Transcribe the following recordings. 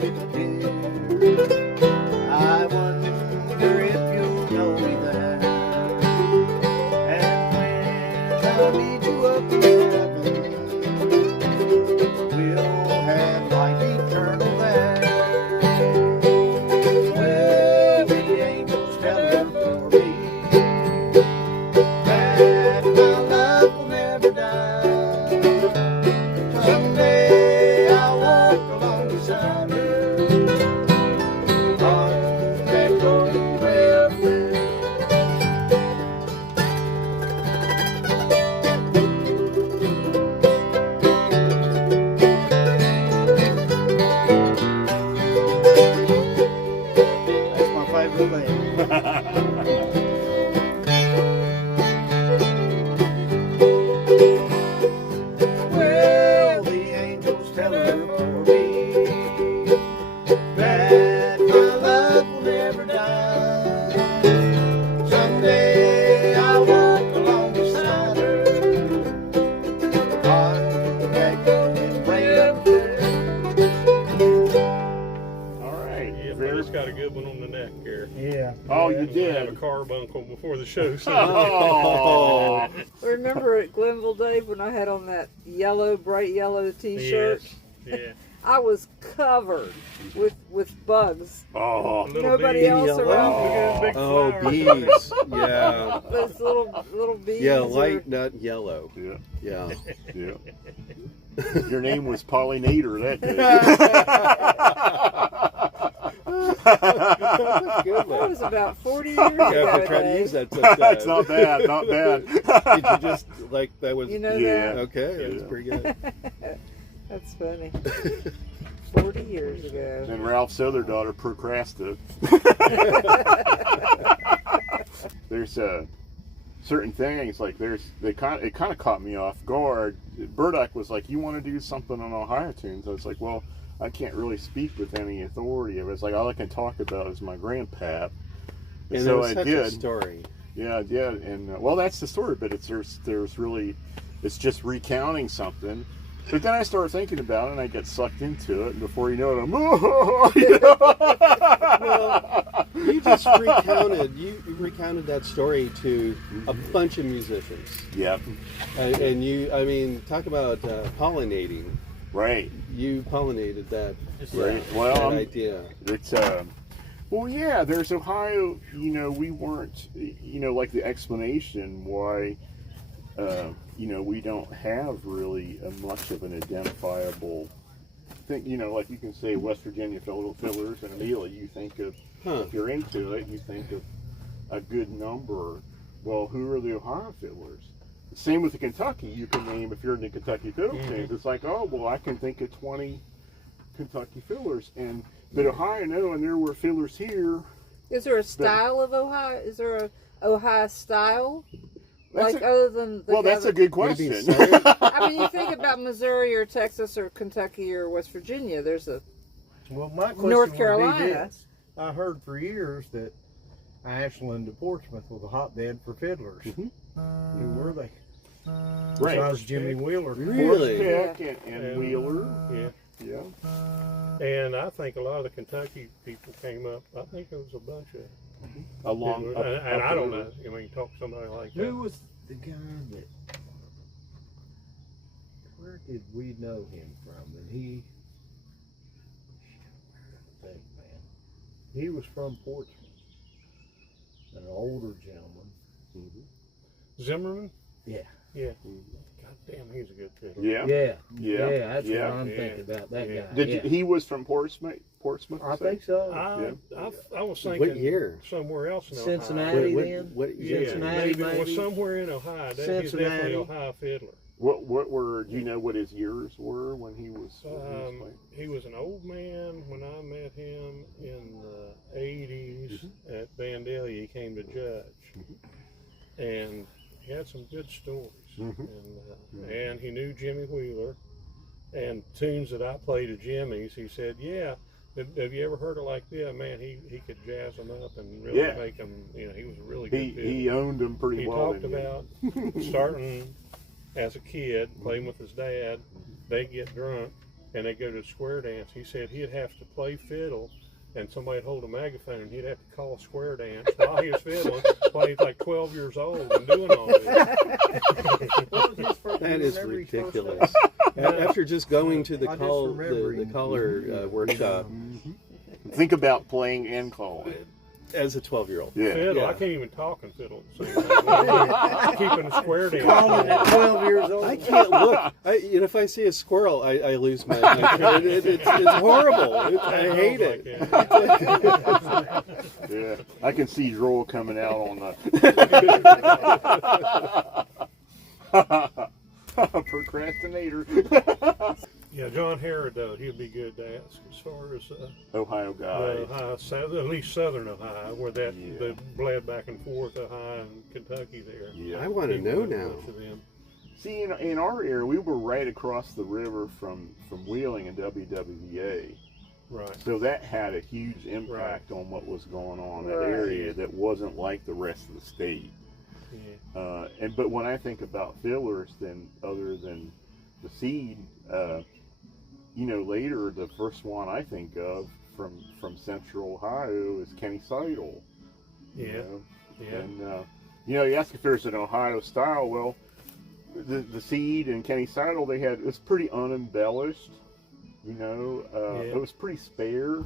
I wonder if you'll know me there. And when I meet you up in heaven, we'll have life eternal there. Well, the angels tell her for me that my love will never die. Someday I'll walk along beside her on that golden railway. That's my favorite thing. Well, the angels tell her for me that my love will never die. Someday I'll walk along beside her on that golden railway. All right. Yeah, but it's got a good one on the neck here. Yeah. Oh, you I have a did. carbuncle before the show. So. Oh. Remember at Glenville, Dave, when I had on that yellow, bright yellow T-shirt? Yes. Yeah. I was covered with bugs. Oh. Little Nobody bees. else around me. Oh, big Oh, flowers. bees. Yeah. Those little bees. Yeah, are- light, not yellow. Yeah. Yeah. Yeah. Your name was Pollinator that day. That's a good That one. was about 40 years ago. Yeah, if I try to Dave. use that sometime. That's not bad. Not bad. Did you just, like, that was... You know Yeah. Okay, that was Yeah. pretty good. That's funny. 40 years ago. And Ralph's other daughter, Procrasta. There's certain things like it kind of caught me off guard. Burdock was like, "You want to do something on Ohio Tunes?" I was like, "Well, I can't really speak with any authority." It was like all I can talk about is my grandpap. And so it was I such did. a story. Yeah, I did, and well, that's the story. But there's really, it's just recounting something. But then I started thinking about it, and I get sucked into it, and before you know it, I'm. Well, you just recounted that story to a bunch of musicians. Yep. And you, I mean, talk about pollinating. Right. You pollinated that, Right. that Well, idea. it's well, yeah. There's Ohio. You know, we weren't. You know, like the explanation why. You know, we don't have really much of an identifiable thing. You know, like you can say West Virginia fillers, and immediately you think of, if you're into it, you think of a good number. Well, who are the Ohio fillers? Same with the Kentucky. You can name, if you're in the Kentucky fiddle teams, it's like, oh, well, I can think of 20 Kentucky fillers. But Ohio, no, and there were fillers here. Is there a style of Ohio? Is there a Ohio style? That's Like other than the Well, that's a good Maybe question. Southern? I mean, you think about Missouri or Texas or Kentucky or West Virginia. There's a Well, my question North would be Carolina. this. I heard for years that Ashland to Portsmouth was a hotbed for fiddlers. Who were they? Right. Besides Jimmy Wheeler. Really? Pick and Wheeler. Yeah. Yeah. And I think a lot of the Kentucky people came up. I think there was a bunch of. Along. And I don't know. I mean, talk to somebody like that. Who was the guy that? Where did we know him from? And he. Think, man. He was from Portsmouth. An older gentleman. Zimmerman? Yeah. Yeah. God damn, he's a good fiddler. Yeah. Yeah. Yeah. That's Yeah. what I'm Yeah. thinking about. That Yeah. guy. Did yeah. he was from Portsmouth? I think so. I was thinking What year? somewhere else in Ohio. Cincinnati then? What Yeah, year? Cincinnati, maybe it was maybe? somewhere in Ohio. He's definitely Cincinnati. an Ohio fiddler. What were? Do you know what his years were when he was? He was an old man when I met him in the 80s at Vandalia. He came to judge, and he had some good stories. And he knew Jimmy Wheeler, and tunes that I played at Jimmy's. He said, "Yeah, have you ever heard it like that? Man, he could jazz them up and really make them. You know, he was a really good fiddler. He owned them pretty He well. talked about starting as a kid, playing with his dad. They'd get drunk, and they go to square dance. He said he'd have to play fiddle, and somebody'd hold a megaphone, and he'd have to call square dance while he was fiddling, while he's like 12 years old and doing all this. That is ridiculous. After just going to the caller workshop. Think about playing and calling. As a 12-year-old. Yeah. Fiddle, Yeah. I can't even talk and fiddle at the same time. Keeping a square dance. Calling at 12 years old. I can't look. If I see a squirrel, I lose my. It's horrible. I hate it. Yeah, I can see drool coming out on the procrastinator. Yeah, John Harrod, though, he'd be good to ask as far as Ohio guy. at least southern Ohio, where that Yeah. they bled back and forth, Ohio and Kentucky there. Yeah. I want to know now. Much of them. See, in our area, we were right across the river from Wheeling and WWVA. Right. So that had a huge impact on what was going on in that Right. area that wasn't like the rest of the state. Yeah. But when I think about fiddlers, then other than the Seed, later the first one I think of from Central Ohio is Kenny Seidel. Yeah. Yeah. And you ask if there's an Ohio style. Well, the Seed and Kenny Seidel, it's pretty unembellished. It was pretty spare.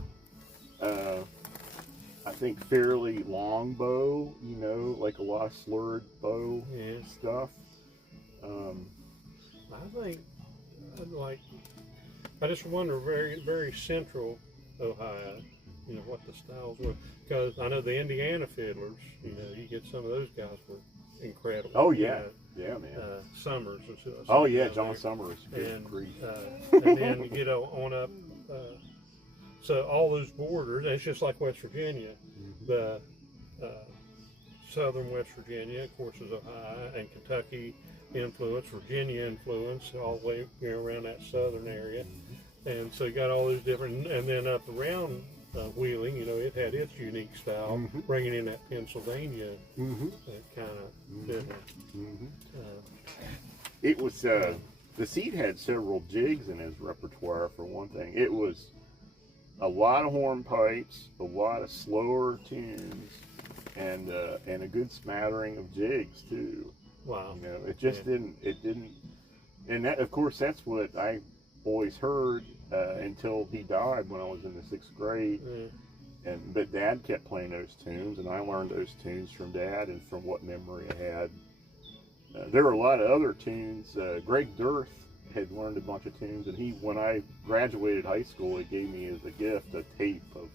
I think fairly long bow, like a lot of slurred bow stuff. I think I just wonder very, very central Ohio, what the styles were. Because I know the Indiana fiddlers, you get some of those guys were incredible. Oh, yeah. Yeah, man. Summers. Oh, yeah, down John there. Summers. Good And, grief. and then on up. So all those borders, and it's just like West Virginia. The southern West Virginia, of course, is Ohio, and Kentucky influence, Virginia influence, all the way around that southern area. And so you got all those different, and then up around Wheeling, it had its unique style, bringing in that Pennsylvania kind of fiddling. It was, the Seed had several jigs in his repertoire, for one thing. It was a lot of hornpipes, a lot of slower tunes, and a good smattering of jigs, too. Wow. It just didn't, and that, of course, that's what I always heard until he died when I was in the 6th grade. But Dad kept playing those tunes, and I learned those tunes from Dad and from what memory I had. There were a lot of other tunes. Greg Durth had learned a bunch of tunes, and when I graduated high school, he gave me as a gift a tape of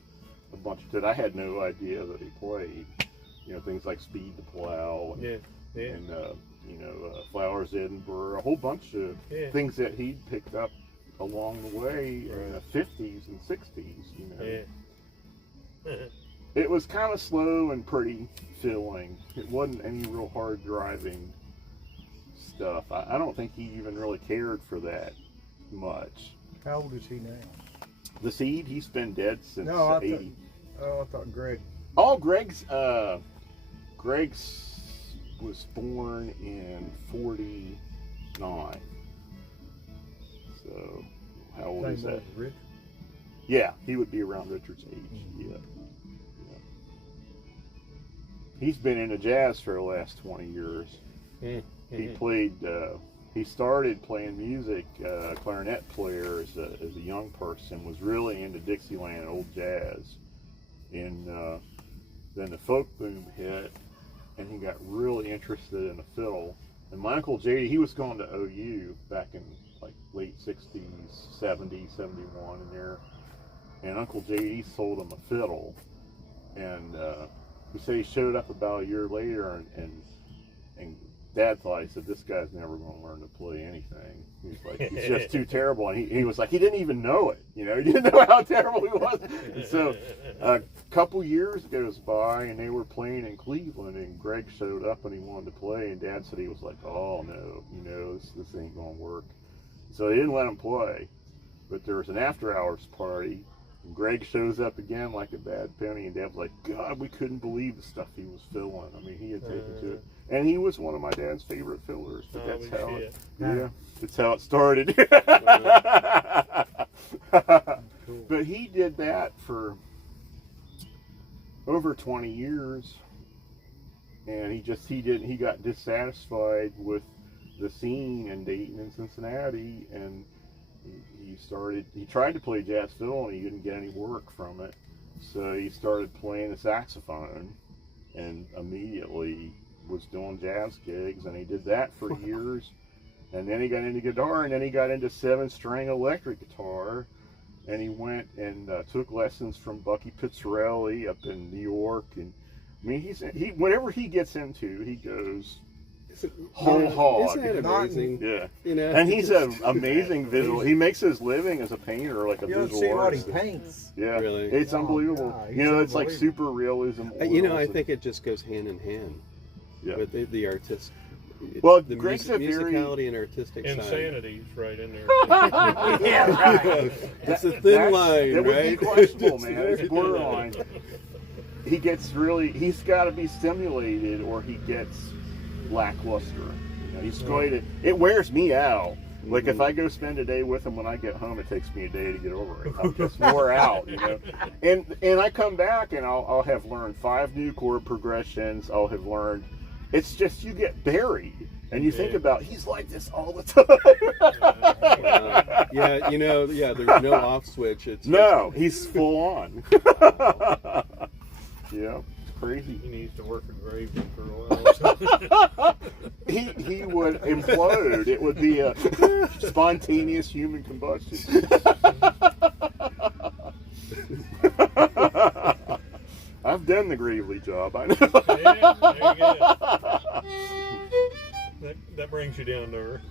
a bunch of tunes I had no idea that he played. Things like Speed the Plow, and Flowers Edinburgh, a whole bunch of things that he'd picked up along the way in the 50s and 60s. It was kind of slow and pretty filling. It wasn't any real hard driving stuff. I don't think he even really cared for that much. How old is he now? The Seed, he's been dead since No, 80. I thought Greg. Oh, Greg's was born in 49. So, how old is that? Rich. Yeah, he would be around Richard's age. Yeah. He's been into jazz for the last 20 years. He played. He started playing music. Clarinet player as a young person, was really into Dixieland and old jazz, and then the folk boom hit, and he got really interested in the fiddle. And my Uncle J.D., he was going to OU back in like late 60s, 70, 71 in there. And Uncle J.D. sold him a fiddle. And he said he showed up about a year later, and Dad thought, he said, this guy's never going to learn to play anything. He's like, he's just too terrible. And he was like, he didn't even know it. He didn't know how terrible he was. And so a couple years goes by, and they were playing in Cleveland, and Greg showed up, and he wanted to play. And Dad said he was like, oh, no, this ain't going to work. So they didn't let him play. But there was an after-hours party, and Greg shows up again like a bad penny, and Dad was like, God, we couldn't believe the stuff he was filling. I mean, he had taken to it. And he was one of my dad's favorite fillers, but that's how it started. But he did that for over 20 years, and he got dissatisfied with the scene in Dayton and Cincinnati, and he tried to play jazz fiddle and he didn't get any work from it, so he started playing the saxophone and immediately was doing jazz gigs, and he did that for years. And then he got into guitar, and then he got into 7-string electric guitar, and he went and took lessons from Bucky Pizzarelli up in New York. And I mean, he whatever he gets into, he goes whole hog. Isn't that amazing? Yeah, You know, and he's an amazing visual. He makes his living as a painter, like a You don't visual see what he artist. paints. Yeah, Really? it's Oh, unbelievable. God, You know, he's it's like unbelievable. super realism. You know, I oils. think it just goes hand in hand Yeah. with the artist. Well, the Greg's a very- musicality and artistic side. Insanity's right in there. Yeah, right. It's a thin line, It would right? be questionable, It's man. very It's thin borderline. He's got to be stimulated, or he gets lackluster. You know, he's going to. It wears me out. Like if I go spend a day with him, when I get home, it takes me a day to get over it. I'm just wore out, you know. And I come back and I'll have learned 5 new chord progressions. I'll have learned. It's just you get buried, and you think about he's like this all the time. Yeah, you know, there's no off switch. It's No, he's full on. Yeah, it's crazy. He needs to work a grave for a while. He would implode. It would be a spontaneous human combustion. I've done the Gravely job, I know. Yeah, there you go. That brings you down to earth.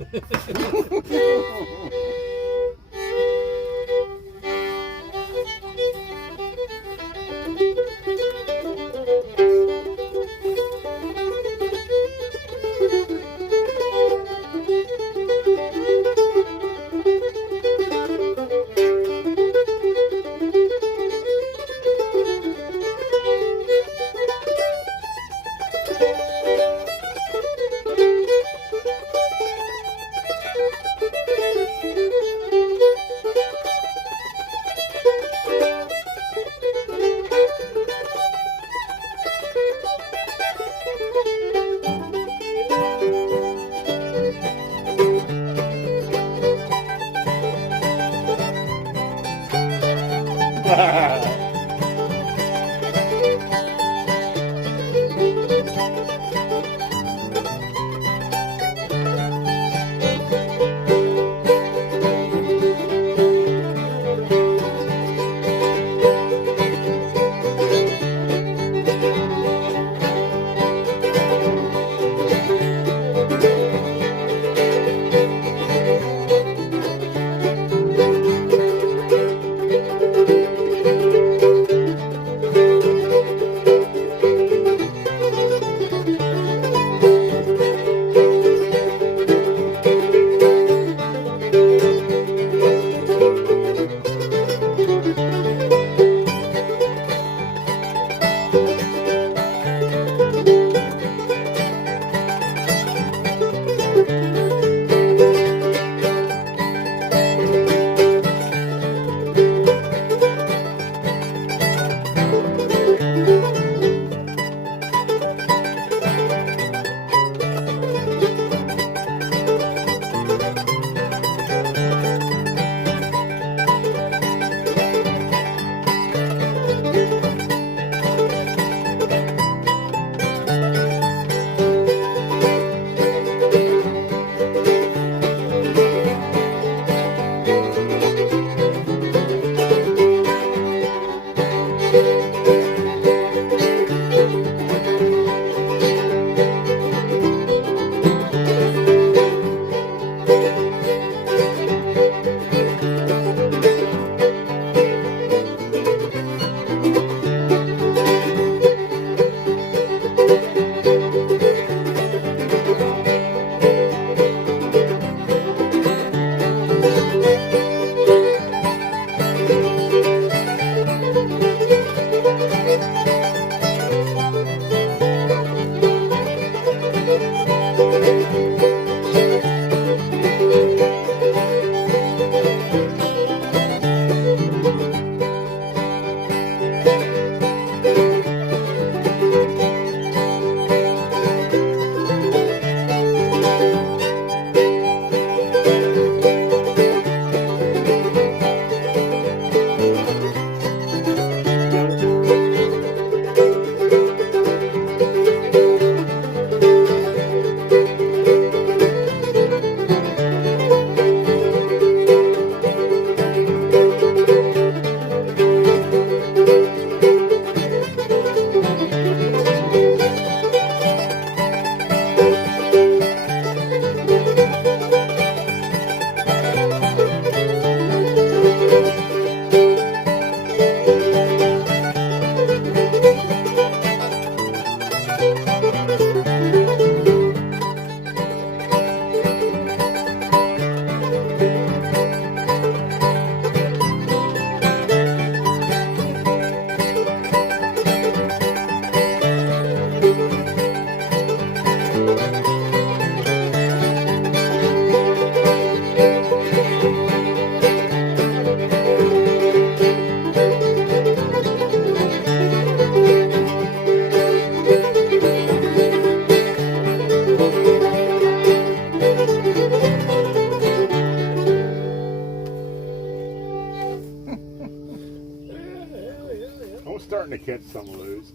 starting to catch some of those.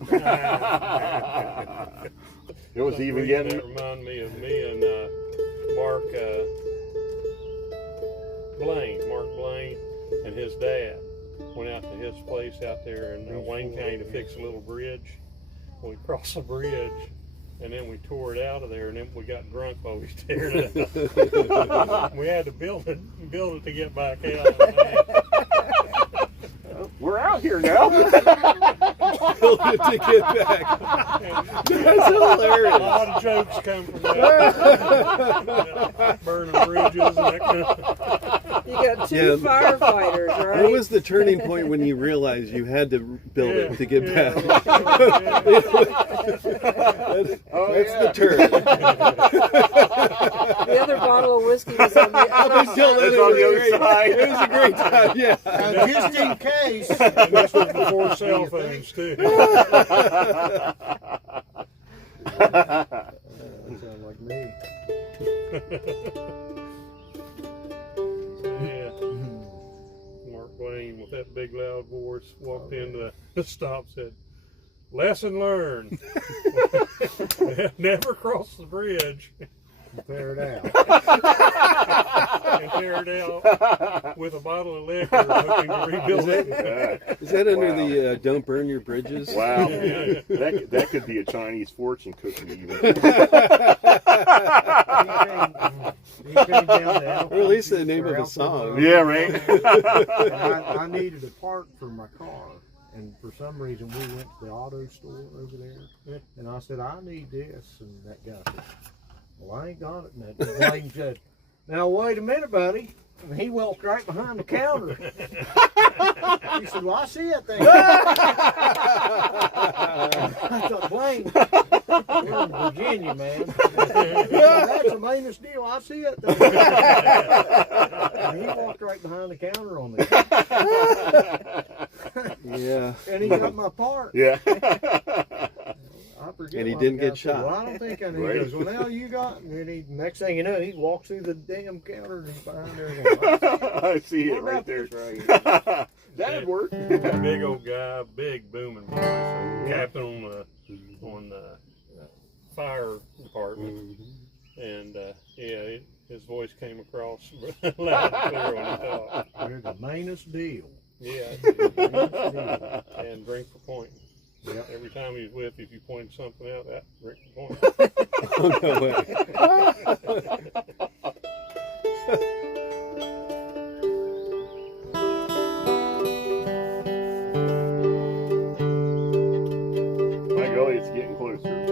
It was Some even reason getting. That remind me of me and Mark Blaine, and his dad went out to his place out there in Wayne County to fix a little bridge. We crossed the bridge, and then we tore it out of there, and then we got drunk while we teared it up. We had to build it to get back out. We're out here now. Build it to get back. That's hilarious. A lot of jokes come from that. Burning bridges and that kind of. You got two firefighters, right? What was the turning point when you realized you had to build it to get back? That's the turn. The other bottle of whiskey was on the other It's on the other side. It was a great time, yeah. Just in case. And this was before cell phones too. That sounds like me. Yeah. Mark Blaine with that big loud voice walked into the stop, said, "Lesson learned. Never cross the bridge." Tear it out. And tear it out with a bottle of liquor, hoping to rebuild it. Is that under the don't burn your bridges? Wow. That could be a Chinese fortune cookie even. He came down to Or at least the name of a song. Yeah, right. And I needed a part for my car, and for some reason we went to the auto store over there, and I said, I need this, and that guy said, well, I ain't got it. And that Blaine said, now wait a minute, buddy. And he walked right behind the counter. He said, well, I see that thing. I thought, Blaine, you're in Virginia, man. He said, that's the mainest deal. I see that thing. And he walked right behind the counter on me. Yeah. And he got my part. Yeah. I forget And he what didn't the guy get said. shot. Well, I don't think I need. Right. He goes, well, now you got. And then next thing you know, he walks through the damn counter and he's behind there. Going, I see it what right about there. this right here? That'd work. Big old guy, big booming voice, captain on the fire department, and his voice came across loud and clear when he talked. You're the mainest deal. Yeah, and drink for pointing. Yep. Every time he's with you, if you pointed something out, that drink for pointing. Oh, no way. My golly, it's getting closer.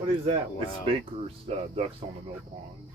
What is that? It's Wow. Baker's Ducks on the Mill Pond.